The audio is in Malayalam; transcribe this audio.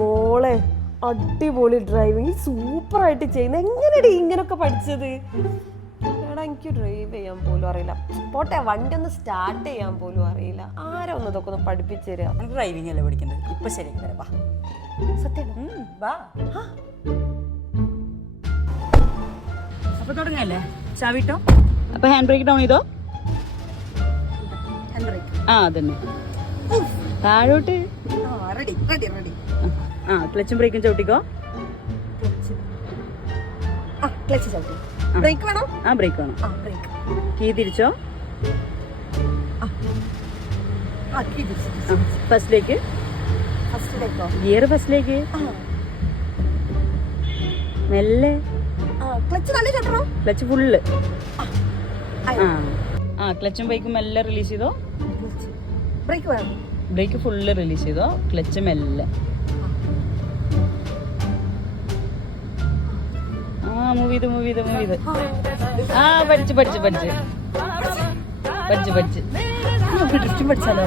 മോളെ അടിപൊളി ഡ്രൈവിംഗ് സൂപ്പറായിട്ട് ചെയ്യുന്നത്. എങ്ങനെയാടി ഇങ്ങനൊക്കെ പഠിച്ചത്? എടാ എനിക്ക് ഡ്രൈവ് ചെയ്യാൻ പോലും അറിയില്ല. പോട്ടെ, വണ്ടി ഒന്ന് സ്റ്റാർട്ട് ചെയ്യാൻ പോലും അറിയില്ല. ആരാ ഒന്ന് ഇതൊക്കെ ഒന്ന് പഠിപ്പിച്ചു തരാ? ഡ്രൈവിംഗ് അല്ലേ പഠിക്കേണ്ടത്? ഇപ്പൊ ശരി വാ. സത്യം വാ. അപ്പൊ തുടങ്ങല്ലേ? ചാവിട്ടോ. അപ്പൊ ഹാൻഡ് ബ്രേക്ക് ഡൗൺ ചെയ്തോ. ആ അതന്നെ, താഴോട്ട്. ആ ക്ലച്ചും ബ്രേക്കും ചവിട്ടിക്കോ. ബ്രേക്ക് വേണം. ആ ബ്രേക്ക് വേണം. കീ തിരിച്ചോ. ഫസ്റ്റിലേക്ക്, ഗിയർ ഫസ്റ്റിലേക്ക്. മെല്ലെ ക്ലച്ച് ഫുള്ള്. ആ ക്ലച്ചും ബ്രേക്കും മെല്ലെ റിലീസ് ചെയ്തോ. ബ്രേക്ക് ഫുള്ള് റിലീസ് ചെയ്തോ. ക്ലച്ച് മെല്ലെ. മൂവ് ചെയ്ത്. പഠിച്ച്. പഠിച്ചാലോ?